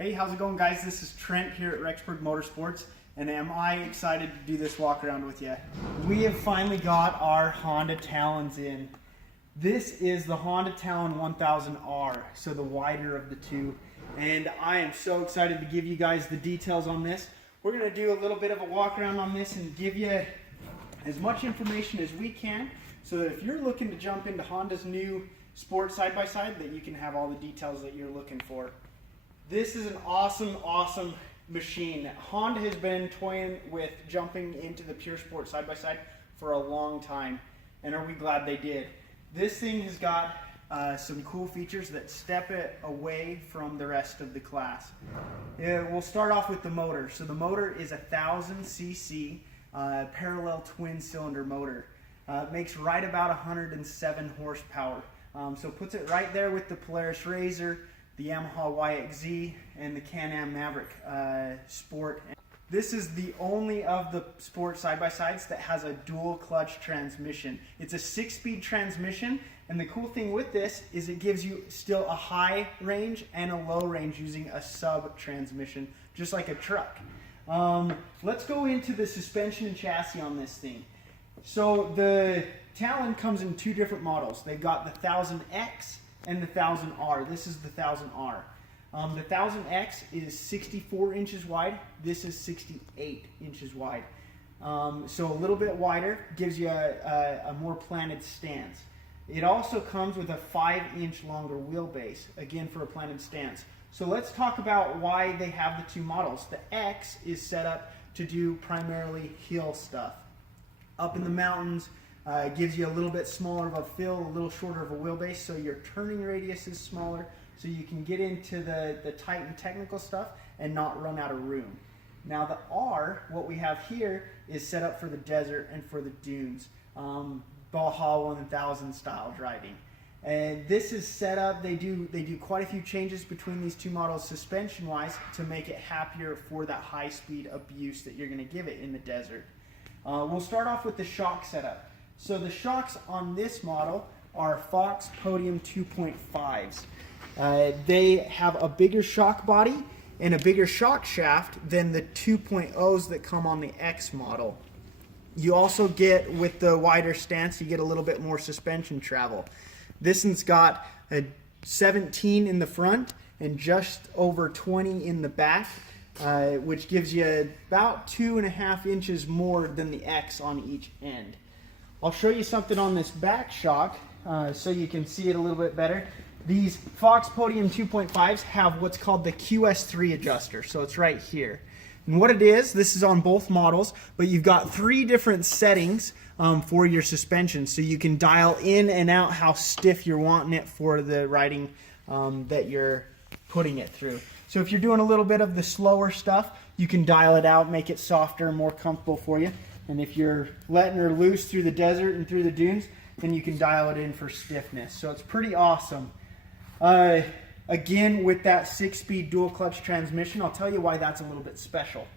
Hey, how's it going, guys? This is Trent here at Rexburg MotorSports, and am I excited to do this walk around with you. We have finally got our Honda Talons in. This is the Honda Talon 1000R, so the wider of the two, and I am so excited to give you guys the details on this. We're going to do a little bit of a walk around on this and give you as much information as we can, so that if you're looking to jump into Honda's new sport side-by-side, that you can have all the details that you're looking for. This is an awesome machine. Honda has been toying with jumping into the pure sport side-by-side for a long time, and are we glad they did. This thing has got some cool features that step it away from the rest of the class. We'll start off with the motor. So the motor is a 1000cc parallel twin cylinder motor. It makes right about 107 horsepower. So puts it right there with the Polaris Razor, the Yamaha YXZ, and the Can-Am Maverick Sport. This is the only of the sport side-by-sides that has a dual clutch transmission. It's a 6-speed transmission, and the cool thing with this is it gives you still a high range and a low range using a sub-transmission, just like a truck. Let's go into the suspension and chassis on this thing. So the Talon comes in two different models. They've got the 1000X and the 1000R. This is the 1000R. The 1000X is 64 inches wide. This is 68 inches wide. So a little bit wider, gives you a more planted stance. It also comes with a 5-inch longer wheelbase, again for a planted stance. So let's talk about why they have the two models. The X is set up to do primarily hill stuff. Up in the mountains, gives you a little bit smaller of a fill, a little shorter of a wheelbase, so your turning radius is smaller, so you can get into the tight and technical stuff and not run out of room. Now the R, what we have here, is set up for the desert and for the dunes, Baja 1000 style driving. And this is set up, they do quite a few changes between these two models suspension wise to make it happier for that high speed abuse that you're going to give it in the desert. We'll start off with the shock setup. So the shocks on this model are Fox Podium 2.5s. They have a bigger shock body and a bigger shock shaft than the 2.0s that come on the X model. You also get, with the wider stance, you get a little bit more suspension travel. This one's got a 17 in the front and just over 20 in the back, which gives you about 2.5 inches more than the X on each end. I'll show you something on this back shock so you can see it a little bit better. These Fox Podium 2.5s have what's called the QS3 adjuster, so it's right here. And what it is, this is on both models, but you've got 3 different settings for your suspension, so you can dial in and out how stiff you're wanting it for the riding that you're putting it through. So if you're doing a little bit of the slower stuff, you can dial it out, make it softer and more comfortable for you. And if you're letting her loose through the desert and through the dunes, then you can dial it in for stiffness. So it's pretty awesome. Again, with that 6-speed dual clutch transmission, I'll tell you why that's a little bit special.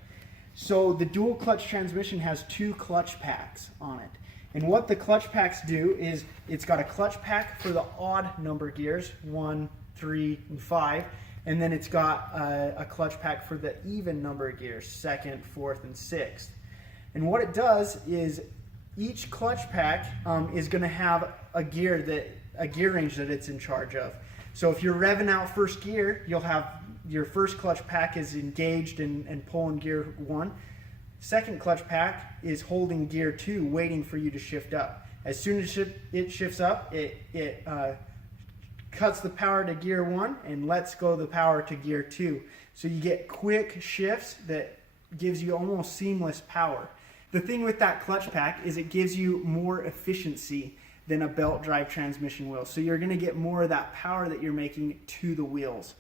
So the dual clutch transmission has 2 clutch packs on it. And what the clutch packs do is it's got a clutch pack for the odd number gears, 1, 3, and 5. And then it's got a clutch pack for the even number of gears, 2nd, 4th, and 6th. And what it does is each clutch pack is going to have a gear range that it's in charge of. So if you're revving out first gear, you'll have your first clutch pack is engaged and pulling gear 1. Second clutch pack is holding gear 2, waiting for you to shift up. As soon as it shifts up, it cuts the power to gear 1 and lets go the power to gear 2. So you get quick shifts that gives you almost seamless power. The thing with that clutch pack is it gives you more efficiency than a belt drive transmission will. So you're going to get more of that power that you're making to the wheels.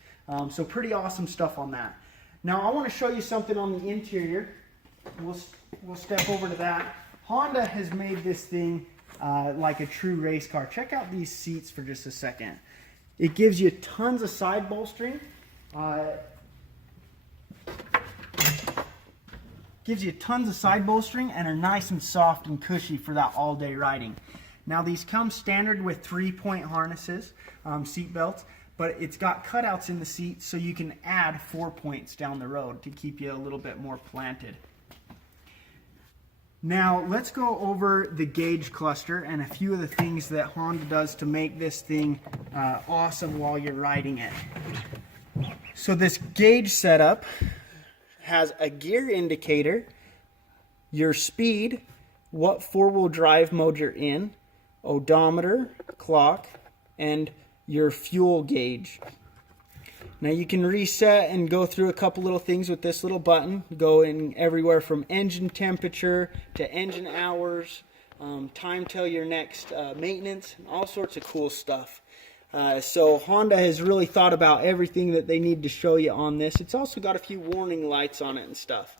So pretty awesome stuff on that. Now I want to show you something on the interior. We'll step over to that. Honda has made this thing like a true race car. Check out these seats for just a second. It gives you tons of side bolstering. Gives you tons of side bolstering and are nice and soft and cushy for that all-day riding. Now these come standard with 3-point harnesses, seat belts, but it's got cutouts in the seat so you can add 4 points down the road to keep you a little bit more planted. Now let's go over the gauge cluster and a few of the things that Honda does to make this thing awesome while you're riding it. So this gauge setup has a gear indicator, your speed, what four-wheel drive mode you're in, odometer, clock, and your fuel gauge. Now you can reset and go through a couple little things with this little button, going everywhere from engine temperature to engine hours, time till your next maintenance, and all sorts of cool stuff. So Honda has really thought about everything that they need to show you on this. It's also got a few warning lights on it and stuff.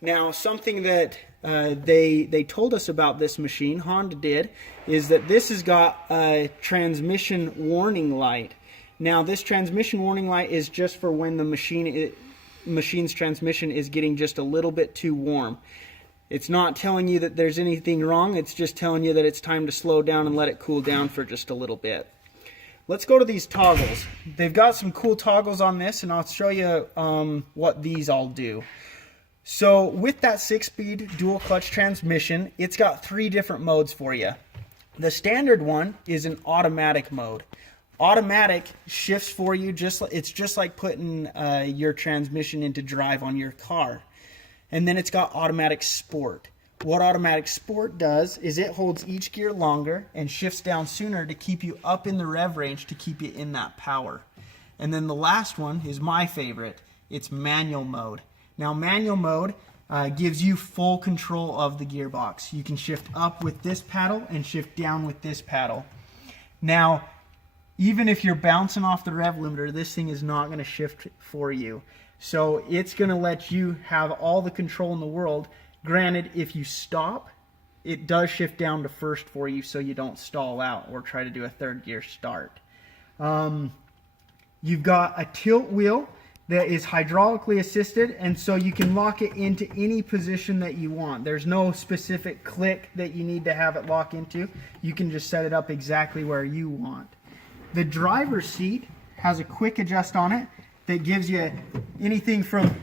Now something that they told us about this machine, Honda did, is that this has got a transmission warning light. Now this transmission warning light is just for when the machine's transmission is getting just a little bit too warm. It's not telling you that there's anything wrong, it's just telling you that it's time to slow down and let it cool down for just a little bit. Let's go to these toggles. They've got some cool toggles on this, and I'll show you what these all do. So with that 6-speed dual clutch transmission, it's got 3 different modes for you. The standard one is an automatic mode. Automatic shifts for you, it's just like putting your transmission into drive on your car. And then it's got automatic sport. What automatic sport does is it holds each gear longer and shifts down sooner to keep you up in the rev range, to keep you in that power. And then the last one is my favorite. It's manual mode. Now manual mode gives you full control of the gearbox. You can shift up with this paddle and shift down with this paddle. Now even if you're bouncing off the rev limiter, this thing is not going to shift for you. So it's going to let you have all the control in the world. Granted, if you stop, it does shift down to first for you so you don't stall out or try to do a 3rd gear start. You've got a tilt wheel that is hydraulically assisted, and so you can lock it into any position that you want. There's no specific click that you need to have it lock into. You can just set it up exactly where you want. The driver's seat has a quick adjust on it that gives you anything from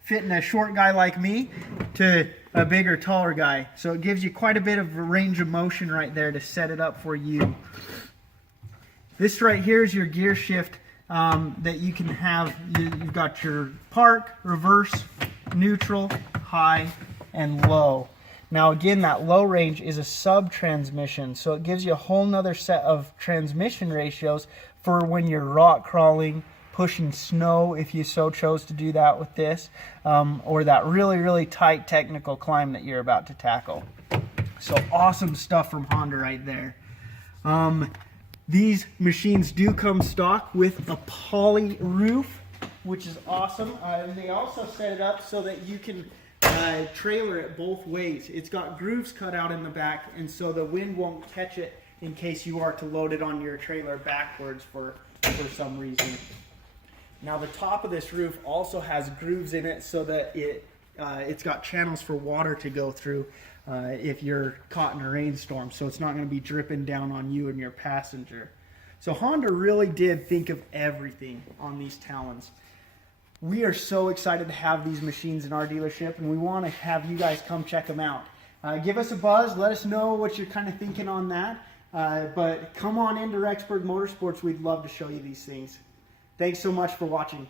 fitting a short guy like me to a bigger, taller guy. So it gives you quite a bit of a range of motion right there to set it up for you. This right here is your gear shift that you can have. You've got your park, reverse, neutral, high, and low. Now again, that low range is a sub-transmission, so it gives you a whole nother set of transmission ratios for when you're rock crawling, pushing snow, if you so chose to do that with this, or that really, really tight technical climb that you're about to tackle. So awesome stuff from Honda right there. These machines do come stock with a poly roof, which is awesome. And they also set it up so that you can trailer it both ways. It's got grooves cut out in the back, and so the wind won't catch it in case you are to load it on your trailer backwards for some reason. Now the top of this roof also has grooves in it so that it's got channels for water to go through if you're caught in a rainstorm, so it's not going to be dripping down on you and your passenger. So Honda really did think of everything on these Talons. We are so excited to have these machines in our dealership, and we want to have you guys come check them out. Give us a buzz, let us know what you're kind of thinking on that, but come on into Rexburg MotorSports. We'd love to show you these things. Thanks so much for watching.